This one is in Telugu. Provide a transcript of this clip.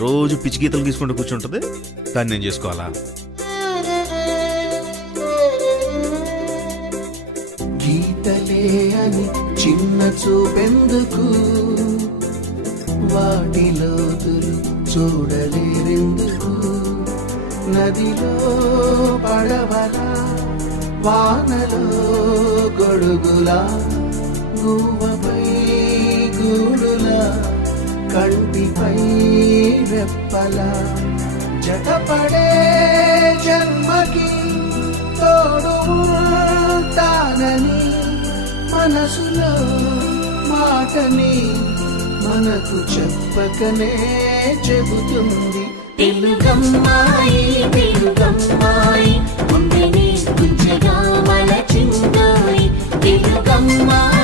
రోజు పిచ్చి గీతలు గీసుకుంటూ కూర్చుంటుంది, దాన్ని నేను చేసుకోవాలా? గీతలే అని చిన్న చూపెందుకు, వాటిలో చూడలేరెందుకు? నదిలో పడవలా, వానలో గొడుగులా, గువ్వపై గూడులా, కంటిపై రెప్పలా, జతపడే జన్మకి తోడు ఉంటానని మనసులో మాటని మనకు చెప్పకనే చెబుతుంది. తెలుగమ్మాయి తెలుగమ్మాయి గుండెని గుంజగా మలచిందాయి తెలుగమ్మాయి.